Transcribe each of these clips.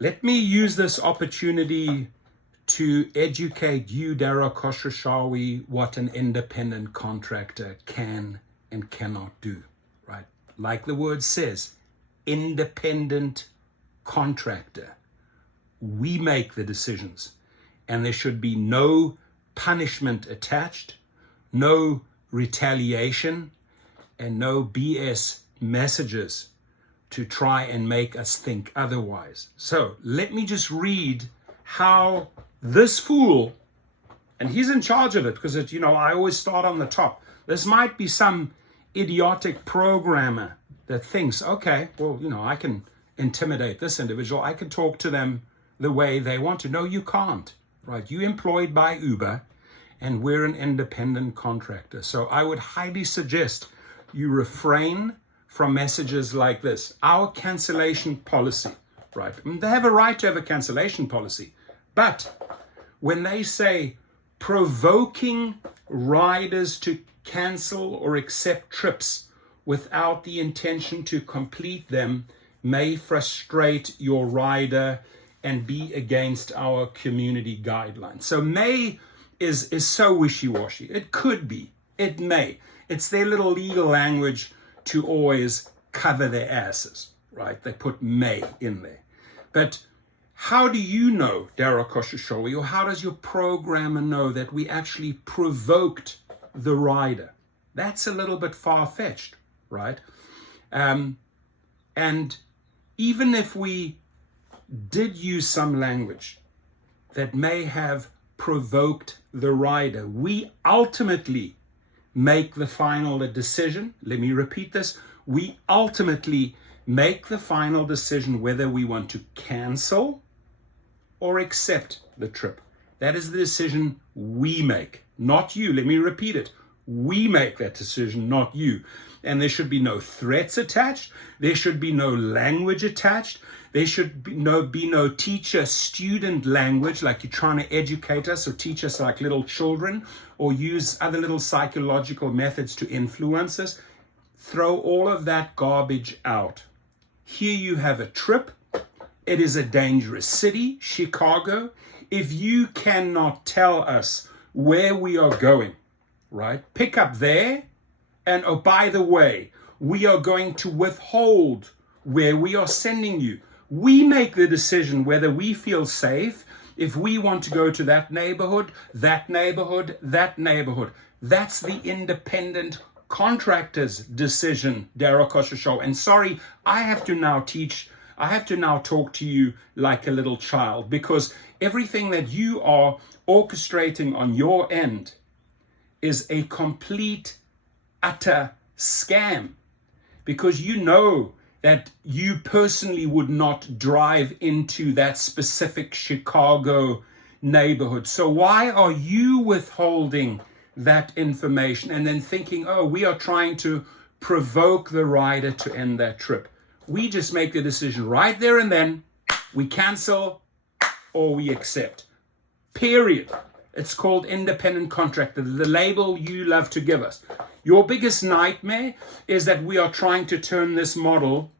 Let me use this opportunity to educate you, Deactivated, what an independent contractor can and cannot do, right? Like the word says, independent contractor. We make the decisions, and there should be no punishment attached, no retaliation, and no BS messages to try and make us think otherwise. So let me just read how this fool, and he's in charge of it because I always start on the top. This might be some idiotic programmer that thinks, okay, well, I can intimidate this individual. I can talk to them the way they want to. No, you can't, right? You're employed by Uber, and we're an independent contractor. So I would highly suggest you refrain from messages like this. Our cancellation policy, right? And they have a right to have a cancellation policy. But when they say provoking riders to cancel or accept trips without the intention to complete them may frustrate your rider and be against our community guidelines. So may is so wishy-washy. It could be, it may. It's their little legal language to always cover their asses, right? They put may in there. But how do you know, Deactivated, or how does your programmer know that we actually provoked the rider? That's a little bit far-fetched, right? And even if we did use some language that may have provoked the rider, we ultimately make the final decision. Let me repeat this. We ultimately make the final decision whether we want to cancel or accept the trip. That is the decision we make, not you. Let me repeat it. We make that decision, not you. And there should be no threats attached. There should be no language attached. There should be no teacher-student language, like you're trying to educate us or teach us like little children, or use other little psychological methods to influence us. Throw all of that garbage out. Here you have a trip. It is a dangerous city, Chicago. If you cannot tell us where we are going, right? Pick up there. And oh, by the way, we are going to withhold where we are sending you. We make the decision whether we feel safe, if we want to go to that neighborhood, that neighborhood, that neighborhood. That's the independent contractor's decision, Deactivated. And sorry, I have to now talk to you like a little child, because everything that you are orchestrating on your end is a complete, utter scam, because you know that you personally would not drive into that specific Chicago neighborhood. So why are you withholding that information and then thinking, oh, we are trying to provoke the rider to end that trip? We just make the decision right there and then. We cancel or we accept. Period. It's called independent contractor, the label you love to give us. Your biggest nightmare is that we are trying to turn this model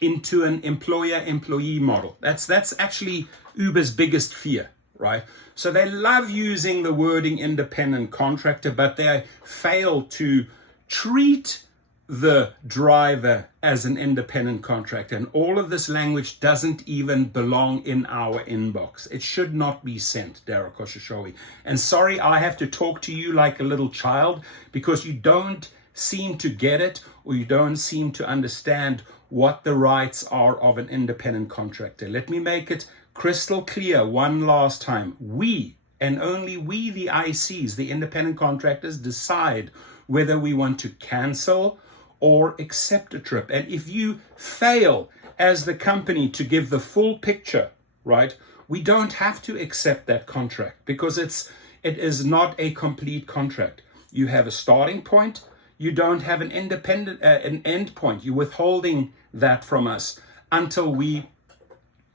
into an employer-employee model. That's actually Uber's biggest fear, right? So they love using the wording independent contractor, but they fail to treat the driver as an independent contractor. And all of this language doesn't even belong in our inbox. It should not be sent, Deactivated. And sorry, I have to talk to you like a little child, because you don't seem to get it, or you don't seem to understand what the rights are of an independent contractor. Let me make it crystal clear one last time. We, and only we, the ICs, the independent contractors, decide whether we want to cancel or accept a trip. And if you fail as the company to give the full picture, right, we don't have to accept that contract, because it is not a complete contract. You have a starting point. You don't have an an end point. You're withholding that from us until we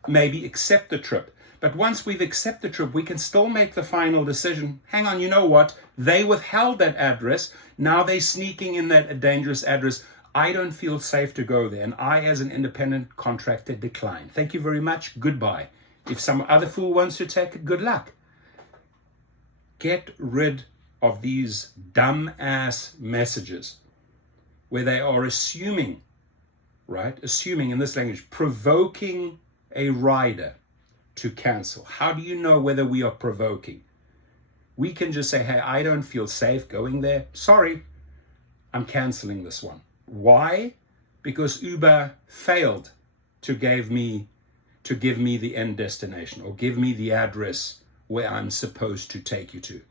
maybe accept the trip. But once we've accepted the trip, we can still make the final decision. Hang on, you know what? They withheld that address. Now they're sneaking in that dangerous address. I don't feel safe to go there, and I, as an independent contractor, decline. Thank you very much. Goodbye. If some other fool wants to take it, good luck. Get rid of these dumb-ass messages where they are assuming, right? Assuming in this language, provoking a rider to cancel. How do you know whether we are provoking? We can just say, hey, I don't feel safe going there. Sorry, I'm canceling this one. Why? Because Uber failed to give me the end destination, or give me the address where I'm supposed to take you to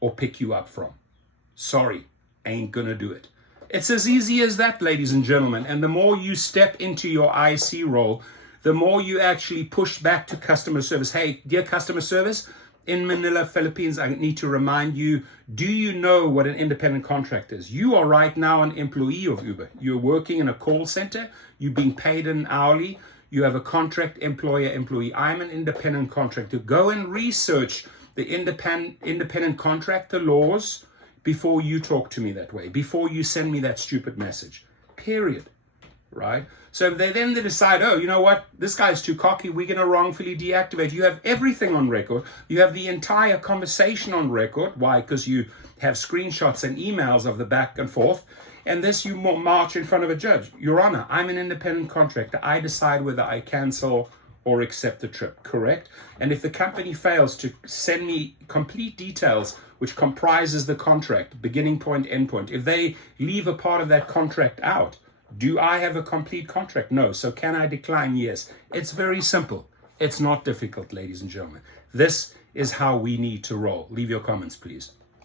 or pick you up from. Sorry, ain't gonna do it. It's as easy as that, ladies and gentlemen. And the more you step into your IC role, the more you actually push back to customer service. Hey, dear customer service, in Manila, Philippines, I need to remind you, do you know what an independent contractor is? You are right now an employee of Uber. You're working in a call center. You're being paid an hourly. You have a contract employer-employee. I'm an independent contractor. Go and research the independent contractor laws before you talk to me that way, before you send me that stupid message, period, right? So they decide, oh, you know what, this guy's too cocky, we're going to wrongfully deactivate. You have everything on record. You have the entire conversation on record. Why? Because you have screenshots and emails of the back and forth. And this you march in front of a judge. Your Honor, I'm an independent contractor. I decide whether I cancel or accept the trip, correct? And if the company fails to send me complete details, which comprises the contract, beginning point, end point, if they leave a part of that contract out, do I have a complete contract? No. So can I decline? Yes. It's very simple. It's not difficult, ladies and gentlemen. This is how we need to roll. Leave your comments, please.